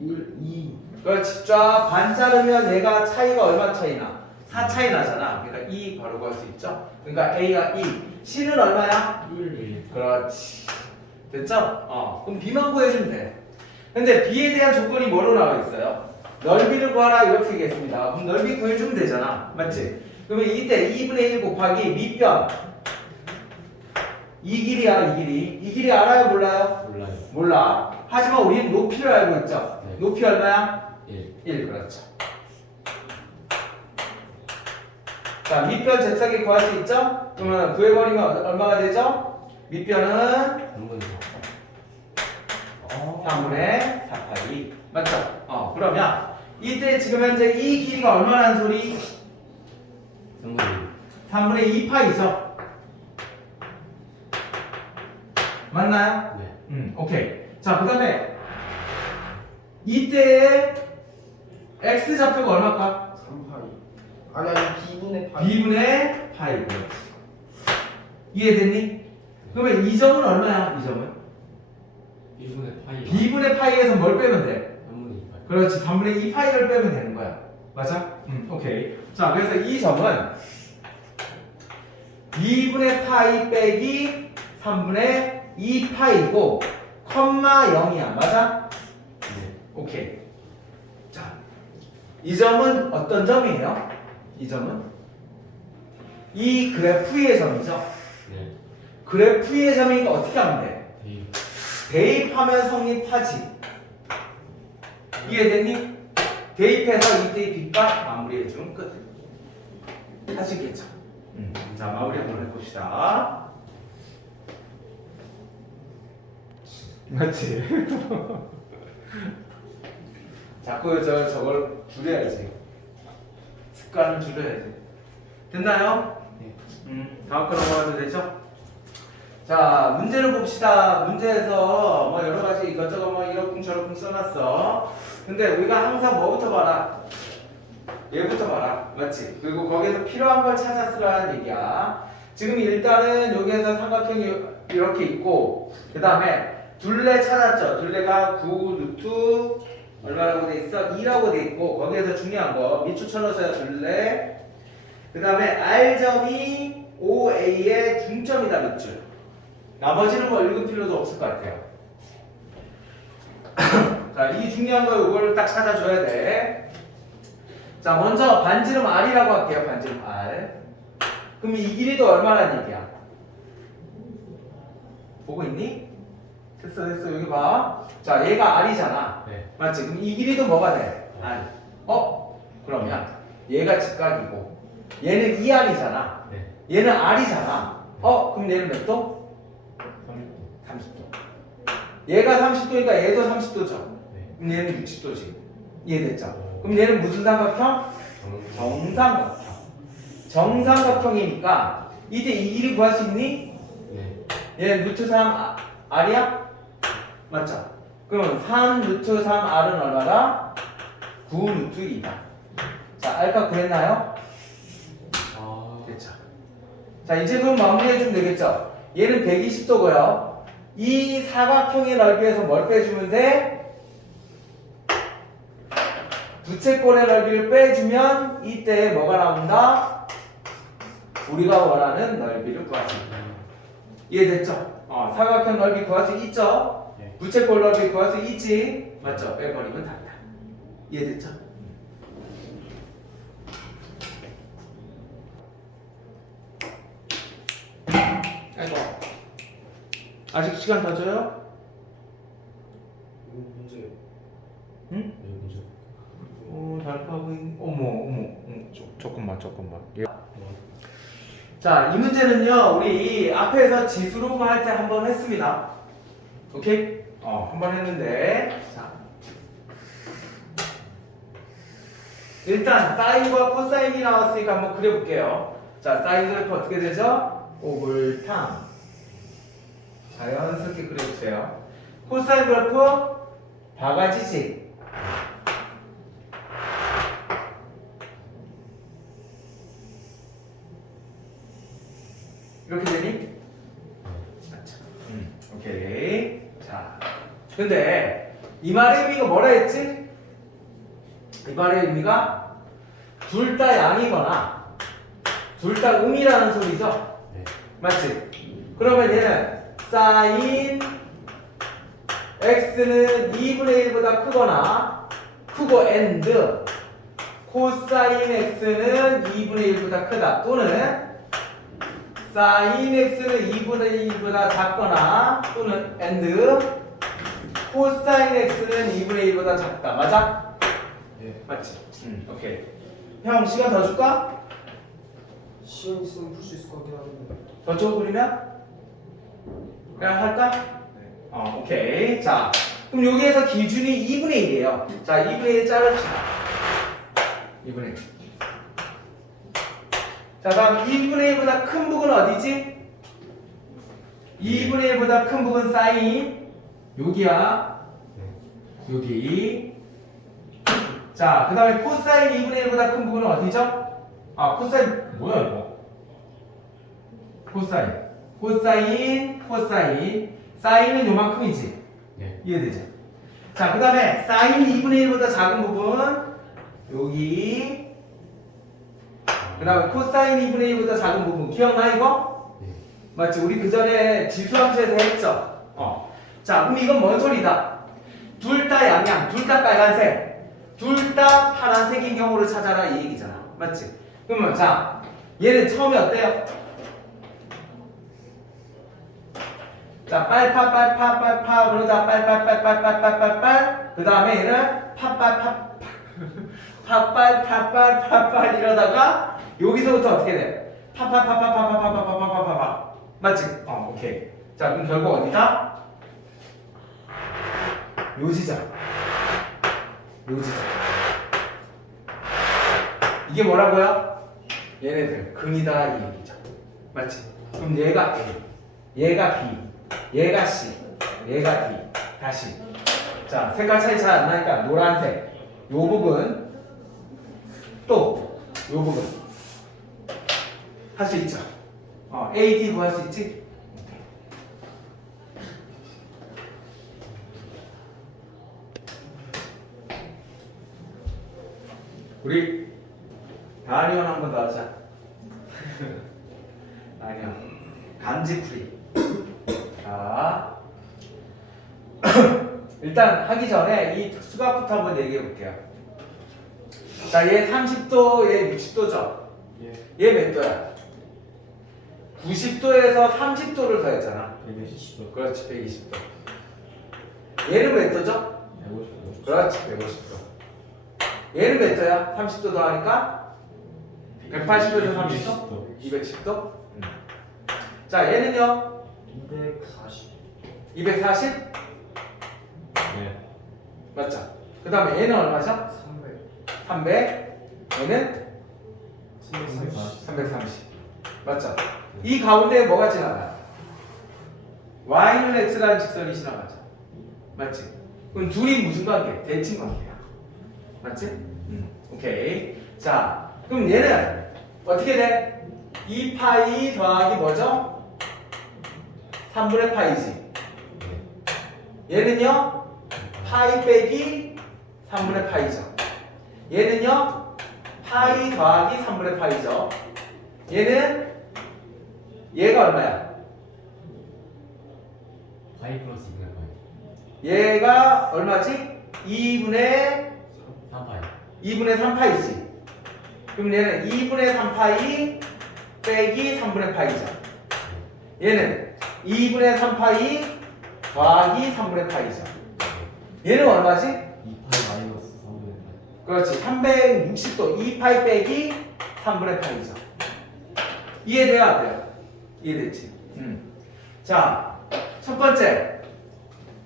1, 2. 그렇지. 쫙 반 자르면 얘가 차이가 얼마 차이나? 4 차이 나잖아. 그러니까 2 바로 구할 수 있죠. 그러니까 A가 2. C는 얼마야? 1. 그렇지. 됐죠? 그럼 B만 구해주면 돼. 근데 B에 대한 조건이 뭐로 나와 있어요? 넓이를 구하라 이렇게 얘기했습니다. 그럼 넓이 구해주면 되잖아. 맞지? 그러면 이때 2분의 1 곱하기 밑변 이 길이야, 이 길이. 이 길이 알아요, 몰라요? 몰라요. 몰라. 하지만 우리는 높이를 알고 있죠. 네. 높이 얼마야? 1. 1. 그렇죠. 자, 밑변 잽싸게 구할 수 있죠? 그러면 구해버리면 얼마가 되죠? 밑변은 3분의 4. 3분의 4파이. 맞죠? 그러면 이때 지금 현재 이 길이가 얼마라는 소리? 3분의 1. 3분의 2파이죠? 맞나요? 네. 오케이. 자, 그 다음에 이때의 x좌표가 얼마일까? 3파이. 아니 B분의 파이. b분의 파이. 이해됐니? 그러면 이 점은 얼마야? 이 점은? 1분의 파이. b분의 파이에서 뭘 빼면 돼? 3분의 2 파이. 그렇지. 3분의 2파이를 빼면 되는 거야. 맞아? 오케이. 자, 그래서 이 점은 b분의 파이 빼기 3분의 2파이고 컴마 0이야. 맞아? 네. 오케이. 자, 이 점은 어떤 점이에요? 이 점은 이 그래프의 점이죠. 네. 그래프의 점이니까 어떻게 하면 돼? 대입. 대입하면 성립하지. 이해됐니? 대입해서 이때의 빚값 마무리해주면 끝. 하시겠죠? 자, 마무리 한번 해봅시다. 맞지? 자꾸 저걸 줄여야지. 습관을 줄여야지. 됐나요? 네. 다음 거 넘어가도 되죠? 자, 문제를 봅시다. 문제에서 뭐 여러 가지 이것저것 뭐 이러쿵 저러쿵 써놨어. 근데 우리가 항상 뭐부터 봐라? 얘부터 봐라. 맞지? 그리고 거기서 필요한 걸 찾아 쓰라는 얘기야. 지금 일단은 여기에서 삼각형이 이렇게 있고, 그 다음에 둘레 찾았죠? 둘레가 9 루트 얼마라고 돼 있어? 2라고 돼 있고, 거기에서 중요한 거 밑줄 쳐넣어서야 둘레. 그 다음에 R점이 OA의 중점이다 밑줄. 나머지는 뭐 읽을 필요도 없을 것 같아요. 자, 이 중요한 거 이거를 딱 찾아줘야 돼. 자, 먼저 반지름 R이라고 할게요. 반지름 R. 그럼 이 길이도 얼마란 얘기야? 보고 있니? 됐어, 여기 봐. 자, 얘가 R이잖아. 네. 맞지? 그럼 이 길이도 뭐가 돼? R. 그러면 얘가 직각이고 얘는 2R이잖아. 네. 얘는 R이잖아. 그럼 얘는 몇 도? 30도. 30도. 얘가 30도니까 얘도 30도죠. 네. 그럼 얘는 60도지. 이해됐죠? 그럼 얘는 무슨 삼각형? 정삼각형. 정삼각형이니까 이때 이 길이 구할 수 있니? 네. 얘 루트 3 R이야? 맞죠? 그럼 3 루트 3 R은 얼마다? 9 루트 2다. 자, R값 구했나요? 아. 됐죠. 자, 이제 그럼 마무리해주면 되겠죠? 얘는 120도고요. 이 사각형의 넓이에서 뭘 빼주면 돼? 부채꼴의 넓이를 빼주면 이때 뭐가 나온다? 우리가 원하는 넓이를 구할 수 있다. 이해됐죠? 사각형 넓이 구할 수 있죠? 네. 부채꼴 넓이 구할 수 있지? 맞죠? 빼버리면 답이다. 이해됐죠? 아이고. 아직 시간 더 줘요? 문제. 응? 네, 문제. 잘 가고 있. 어머. 조금만. 자, 이 문제는요, 우리 앞에서 지수로 할 때 한 번 했습니다. 오케이? 한 번 했는데, 자. 일단, 사인과 코사인이 나왔으니까 한번 그려볼게요. 자, 사인 그래프 어떻게 되죠? 오물탕. 자연스럽게 그려주세요. 코사인 그래프 바가지식. 이렇게 되니? 맞죠. 오케이. 자, 근데 이 말의 의미가 뭐라 했지? 이 말의 의미가 둘 다 양이거나 둘 다 음이라는 소리죠? 네. 맞지? 그러면 얘는 사인 x는 2분의 1보다 크거나 크고 and 코사인 x는 2분의 1보다 크다 또는 사인 x는 2분의 1보다 작거나 또는 and 코사인 x는 2분의 1보다 작다. 맞아? 네. 맞지? 오케이. 형 시간 더 줄까? 시간 있으면 풀 수 있을 것 같긴 한데. 더 줘 그리면? 그냥 할까? 네. 오케이. 자, 그럼 여기에서 기준이 2분의 1이에요. 자, 2분의 1 자릅시다. 2분의 1. 자, 다음 2분의 1보다 큰 부분 어디지? 2분의 1보다 큰 부분 사인. 여기야. 네. 여기. 자, 그 다음에 코사인 2분의 1보다 큰 부분은 어디죠? 아, 코사인, 뭐야, 이거? 코사인. 코사인. 사인은 요만큼이지? 네. 이해되죠? 자, 그 다음에 사인 2분의 1보다 작은 부분. 여기. 그 다음에 코사인 2분의 1보다 작은 부분. 기억나, 이거? 네. 맞지? 우리 그 전에 지수함수에서 했죠? 자, 그럼 이건 뭔 소리다? 둘 다 양양, 둘 다 빨간색. 둘 다 파란색인 경우를 찾아라 이 얘기잖아. 맞지? 그러면 자, 얘는 처음에 어때요? 자, 빨파 그러자 빨빨 그 다음에 얘는 팥빨 이러다가 여기서부터 어떻게 돼? 파파파파파파파파파파파 맞지? 오케이. 자, 그럼 결국 어디다? 요지점. 이게 뭐라고요? 얘네들 근이다 이 얘기죠. 맞지? 그럼 얘가 A, 얘가 B, 얘가 C, 얘가 D. 다시. 자, 색깔 차이 잘 안 나니까 노란색. 요 부분 또 요 부분 할 수 있죠. A, D 구할 수 있지? 우리 다리온 한 번 더 하자. 아니요. 간지풀이. 자, 일단 하기 전에 이 특수각부터 한번 얘기해 볼게요. 자, 얘 30도, 얘 60도죠. 예. 얘 몇 도야? 90도에서 30도를 더했잖아. 120도. 그렇지, 120도. 얘는 몇 도죠? 150도. 그렇지, 150도. 얘는 몇 도야? 30도 더하니까 180도에서 30도? 210도? 자, 얘는요? 240. 240? 네. 맞죠? 그 다음에 얘는 얼마죠? 300. 300. 얘는 340. 330. 맞죠? 이 가운데 뭐가 지나가요? y는 x라는 직선이 지나가죠. 맞지? 그럼 둘이 무슨 관계? 대칭 관계야. 맞지? 오케이. 자, 그럼 얘는 어떻게 돼? 2파이 더하기 뭐죠? 3분의 파이지. 얘는요? 파이 빼기 3분의 파이죠. 얘는요? 파이 더하기 3분의 파이죠. 얘가 얼마야? 파이 플러스 2분의 파이. 얘가 얼마지? 2분의 3파이. 3파이지. 그럼 얘는 2분의 3파이 빼기 3분의 파이죠. 얘는 2분의 3파이 더하기 3분의 파이죠. 얘는 얼마지? 2파이 마이너스 3분의 파이. 그렇지. 360도 2파이 빼기 3분의 파이죠. 이해돼요? 안 돼요? 이해됐지? 자, 첫 번째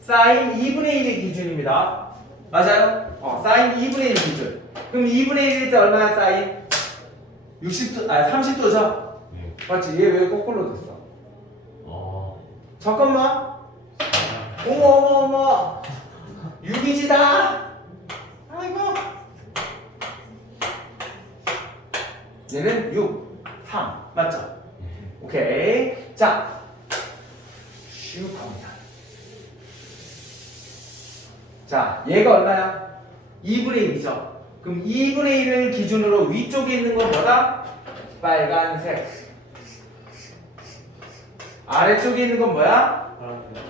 사인 2분의 1의 기준입니다. 맞아요? 사인 2분의 1 기준. 그럼 2분의 1일 때 얼마야 사인? 30도죠? 네. 맞지? 얘 왜 거꾸로 됐어? 어. 잠깐만. 어머 어머 어머. 유기지다. 아이고. 얘는 6, 3 맞죠? 오케이. 자, 슉 갑니다. 자, 얘가 얼마야? 2분의 1이죠. 그럼 2분의 1을 기준으로 위쪽에 있는 건 뭐다? 빨간색. 아래쪽에 있는 건 뭐야?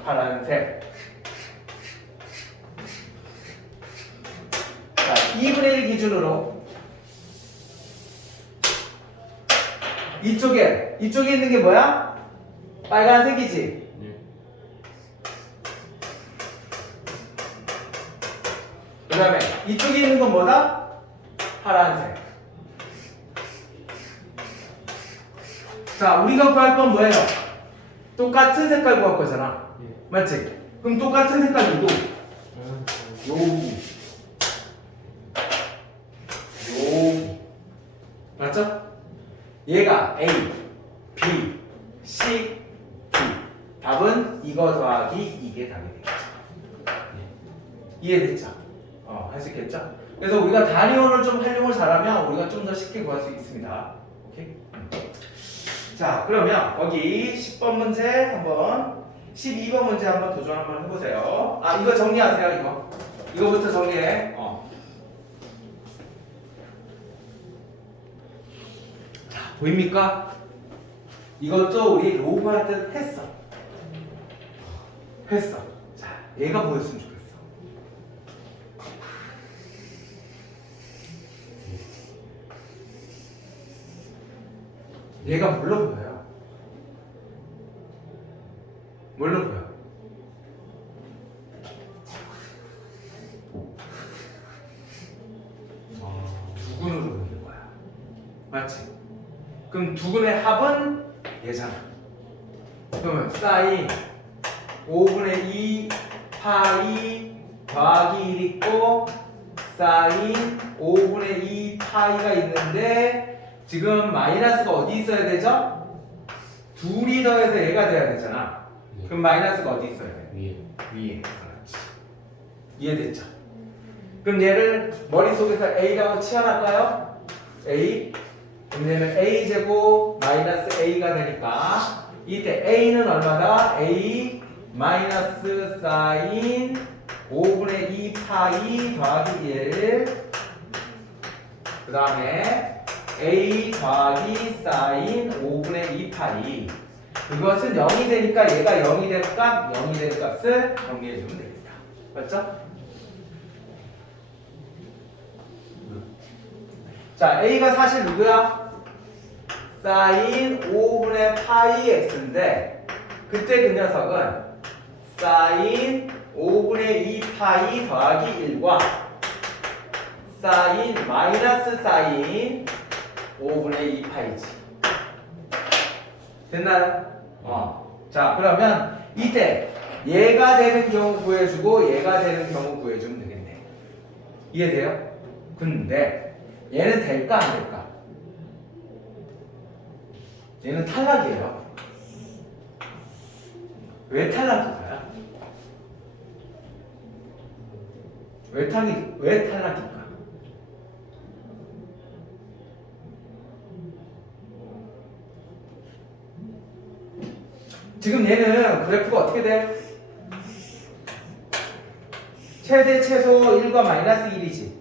파란색. 자, 2분의 1 기준으로 이쪽에 있는 게 뭐야? 빨간색이지. 네. 그 다음에 이쪽에 있는 건 뭐다? 파란색. 자, 우리가 구할 건 뭐예요? 똑같은 색깔 구할 거잖아. 예. 맞지? 그럼 똑같은 색깔 누구? 여기. 여기. 맞죠? 얘가 A, B, C, D. 답은 이거 더하기 이게 답이 되겠죠. 이해됐죠? 할 수 있겠죠? 그래서 우리가 단위원을 좀 활용을 잘하면 우리가 좀 더 쉽게 구할 수 있습니다. 오케이? 자, 그러면 거기 10번 문제 한번, 12번 문제 한번 도전 한번 해보세요. 아, 이거 정리하세요, 이거. 이거부터 정리해. 자, 보입니까? 이것도 우리 로그 할 때 했어. 자, 얘가 보였으면 좋겠어. 얘가 뭘로 보여요? 뭘로 보여? 두근으로 보이는 거야. 맞지? 그럼 두근의 합은 얘잖아. 그러면 사인 5분의 2 파이 더하기 1 있고 사인 5분의 2 파이가 있는데 지금 마이너스가 어디 있어야 되죠? 둘이 더해서 얘가 돼야 되잖아. 그럼 마이너스가 어디 있어야 돼? 위에. 그렇지. 이해됐죠? 그럼 얘를 머릿속에서 A라고 치환할까요? A. 그럼 얘는 A제곱 마이너스 A가 되니까 이때 A는 얼마다? A 마이너스 사인 5분의 2 파이 더하기 1. 그 다음에 A 더하기 사인 5분의 2 파이. 그것은 0이 되니까 얘가 0이 될 값, 0이 될 값을 정리해주면 됩니다. 맞죠? 자, A가 사실 누구야? 사인 5분의 파이 x인데 그때 그 녀석은 사인 5분의 2 파이 더하기 1과 사인 마이너스 사인 5분의 2 파이지. 됐나요? 자, 그러면 이때 얘가 되는 경우 구해주고 얘가 되는 경우 구해주면 되겠네. 이해돼요? 근데 얘는 될까 안 될까? 얘는 탈락이에요. 왜 탈락일까요? 왜 탈락일까? 지금 얘는 그래프가 어떻게 돼? 최대 최소 1과 마이너스 1이지.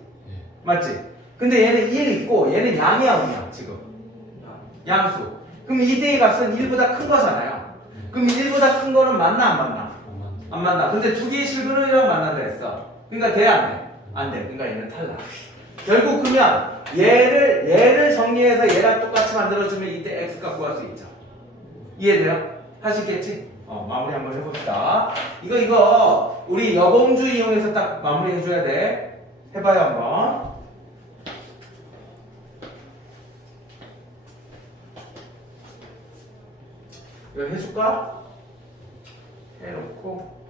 맞지? 근데 얘는 1 있고 얘는 양이야 운이야 지금. 양수. 그럼 이 대의 값은 1보다 큰 거잖아요. 그럼 1보다 큰 거는 맞나 안 맞나? 안 맞나. 근데 두 개의 실근이랑 만난다 했어. 그러니까 돼 안 돼? 안 돼. 그러니까 얘는 탈락. 결국 그러면 얘를 정리해서 얘랑 똑같이 만들어주면 이때 x값 구할 수 있죠. 이해돼요? 할 수 있겠지? 마무리 한번 해봅시다. 이거 우리 여봉주 이용해서 딱 마무리 해줘야 돼. 해봐요 한번. 이거 해줄까? 해놓고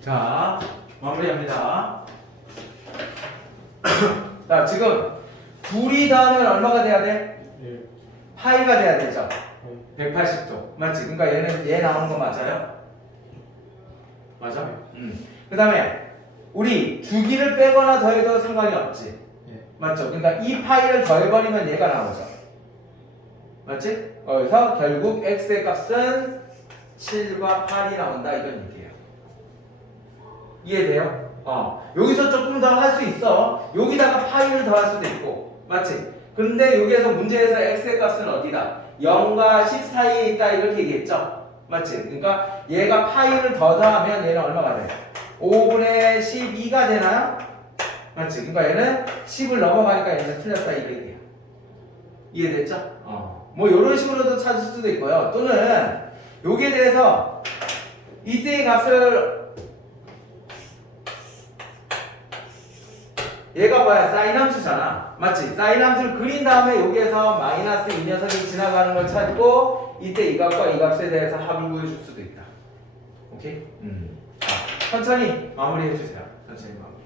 자, 마무리합니다. 자, 지금 둘이 더하면 얼마가 돼야 돼? 예. 파이가 돼야 되죠. 180도. 맞지? 그러니까 얘는 얘 나오는 거 맞아요? 맞아? 그 다음에 우리 주기를 빼거나 더해도 상관이 없지. 예. 맞죠? 그러니까 이 파이를 더해버리면 얘가 나오죠. 맞지? 그래서 결국 x의 값은 7과 8이 나온다 이런 얘기예요. 이해돼요? 여기서 조금 더 할 수 있어. 여기다가 파이를 더할 수도 있고, 맞지? 근데 여기에서 문제에서 x의 값은 어디다? 0과 10 사이에 있다 이렇게 얘기했죠? 맞지? 그러니까 얘가 파이를 더 더하면 얘는 얼마가 돼? 5분의 12가 되나요? 맞지? 그러니까 얘는 10을 넘어가니까 얘는 틀렸다 이거 얘기야. 이해됐죠? 뭐 이런 식으로도 찾을 수도 있고요. 또는 여기에 대해서 이때의 값을 얘가 뭐야? 사인 함수잖아. 맞지? 사인 함수를 그린 다음에 여기에서 마이너스 이 녀석이 지나가는 걸 찾고 이때 이 값과 이 값에 대해서 합을 구해줄 수도 있다. 오케이? 자, 천천히 마무리해 주세요. 천천히 마무리.